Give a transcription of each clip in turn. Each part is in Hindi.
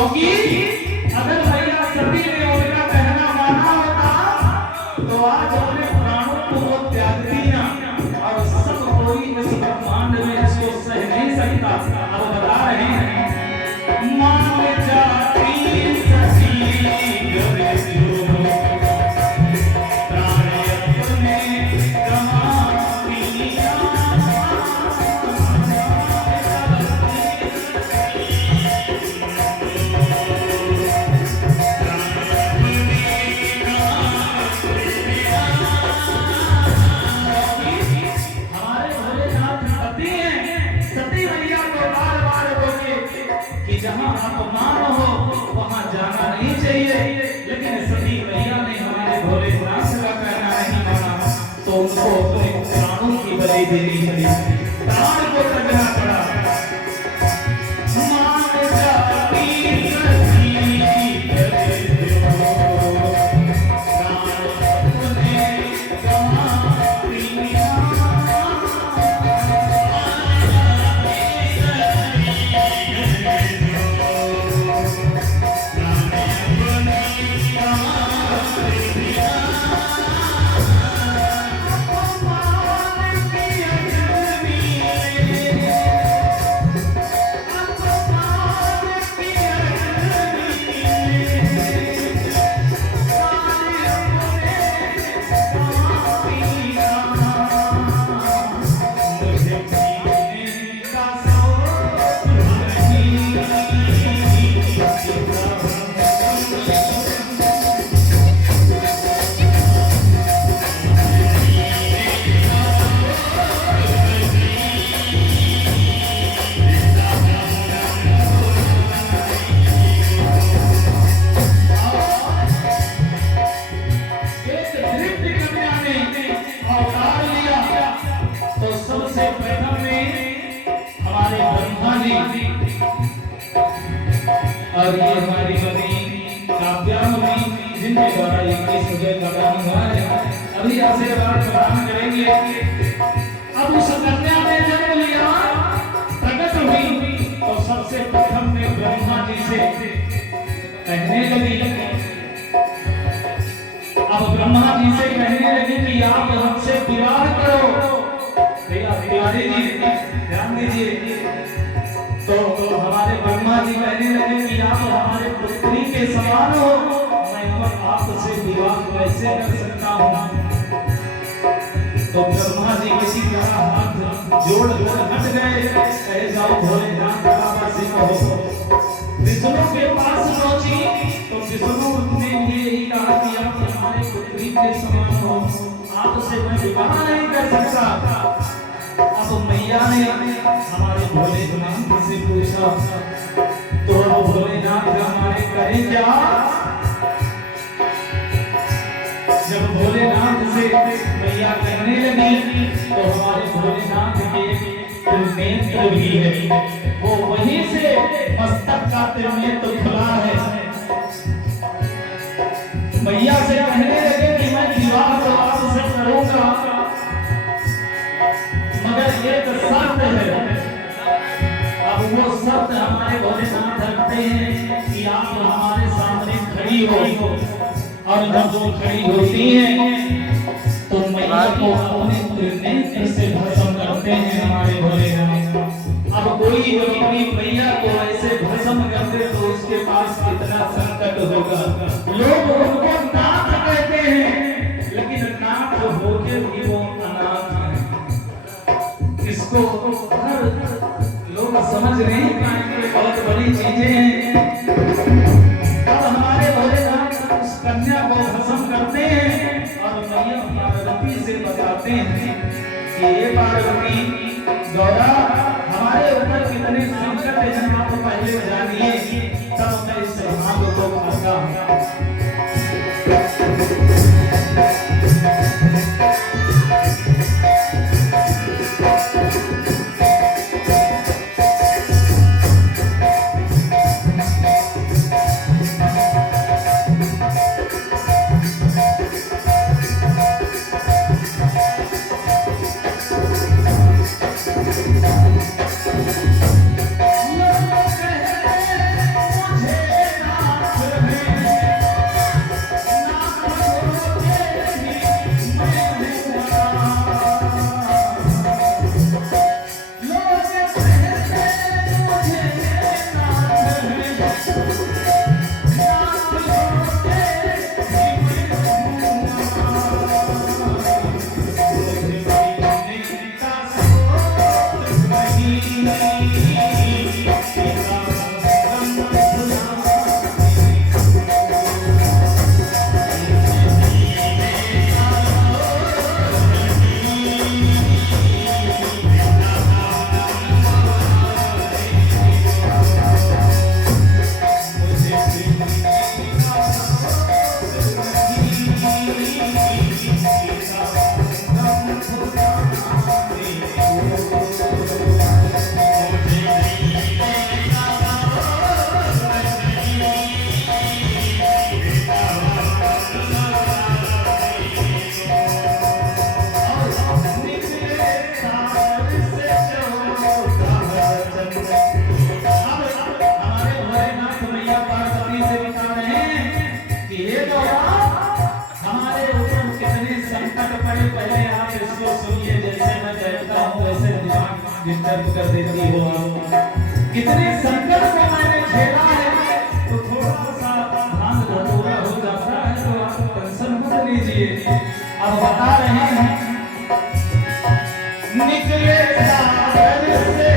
क्योंकि अगर भैया सती ने उनका कहना माना होता तो आज अपने प्राणों को वो त्यागती ना, और सब कोई इस ब्रह्मांड में इसको सह नहीं सकता। अब बता रहे हैं मान जाती सती गरे जहां अपमान हो वहां जाना नहीं चाहिए, लेकिन सती मैया ने हमारे भोलेनाथ का कहना नहीं माना तो उनको अपने प्राणों की बलि देनी पड़ी, प्राण को त्यागना पड़ा। मान जाती और ये हमारी बनी काव्या मुनि जिनके द्वारा 21 रुपए का दान हुआ है, अभी आशीर्वाद प्रदान करेंगे। अब उस कन्या ने जन्म लिया, प्रकट हुई तो सबसे प्रथम में ब्रह्मा जी से कहने लगी, अब ब्रह्मा जी से कहने लगी कि आप हमसे विवाह करो। तिवारी जी ध्यान दीजिए, तो हमारे ब्रह्मा जी कहने लगे कि आप हमारे पुत्री के समान हो, मैं आपसे विवाह कैसे कर सकता हूँ। तो ब्रह्मा जी किसी तरह हाथ जोड़कर हट गए, कहे जाओ भोलेनाथ बाबा से कहो। विष्णु के पास पहुंची तो विष्णु ने यही कहा कि आप हमारे पुत्री के समान हो, आपसे मैं विवाह नहीं कर सकता। अब मैया ने हमारे भोलेनाथ से पूछा तो भोलेनाथ हमारे कहे क्या। जब भोलेनाथ से मैया कहने लगी तो हमारे भोलेनाथ के नेत्र भी है, वो वहीं से मस्तक का नेत्र खुला है। मैया से कहने लगे कि मैं विवाह तो आपसे करूंगा, मगर एक शर्त है। अब वो शर्त हमारे भोलेनाथ रखते हैं कि आप हमारे सामने खड़ी हो, और जब वो खड़ी होती हैं तो मैया को अपने त्रिनेत्र से भस्म करते हैं हमारे भोलेनाथ। अब कोई अपनी मैया को ऐसे भस्म कर दे तो उसके पास कितना संकट होगा। लोग उनको नाथ कहते हैं, लेकिन नाथ होके भी वो अनाथ है। इसको हर लोग समझ नहीं पाएंगे, बहुत बड़ी चीजें हैं। अब हमारे भोलेनाथ उस कन्या को भस्म करते हैं और मैया पार्वती से बताते हैं कि ये पार्वती गौरा हमारे ऊपर कितने संकट हैं, आप पहले जानिए तब मैं इस भाग को कहूंगा। मुझे डिस्टर्ब कर देती हो। कितने संकट को मैंने झेला है, तो थोड़ा सा भांग धतूरा हो जाता है, तो आप टेंशन मत लीजिए। अब बता रहे हैं निकले सागर से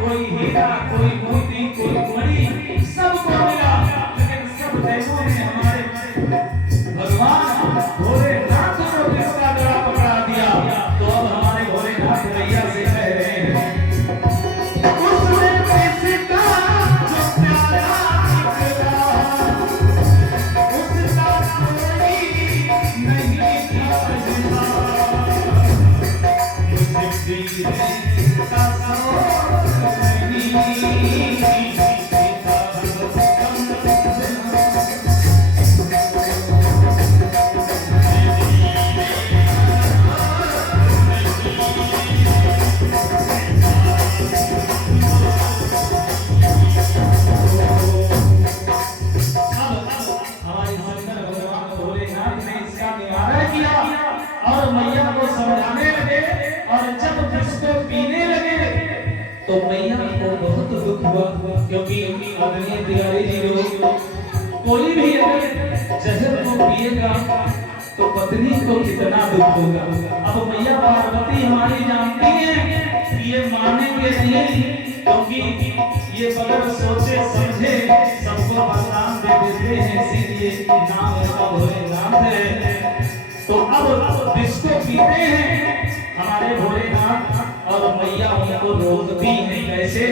कोई हीरा, कोई मोती, कोई मणि, सबको मिला, लेकिन सब देवों ने हमारे भगवान भोलेनाथ को किसका गला पकड़ा दिया। तो अब हमारे भोलेनाथ भैया से कह रहे हैं उसने किसका जो प्यारा निकला, उसका कोई नहीं था जितना, मुझे दिल का और मैया को समझाने लगे। और जब इसको पीने लगे तो मैया को बहुत दुख हुआ, क्योंकि आदरणीय तिवारी जी लोग कोई भी अगर जहर को पिएगा तो पत्नी को कितना दुख होगा। अब मैया पार्वती हमारी जानती हैं कि ये मानेंगे नहीं, क्योंकि ये बगैर सोचे समझे सबको वरदान दे देते हैं, इसीलिए नाम इसका भोलेनाथ है। तो अब जिसको पीते हैं हमारे भोलेनाथ और मैया उनको रोकती हैं कैसे।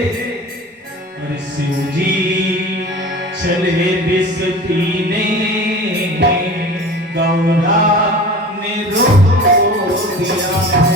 अरे शिव जी चले विष पीने, गौरा ने रोक दिया।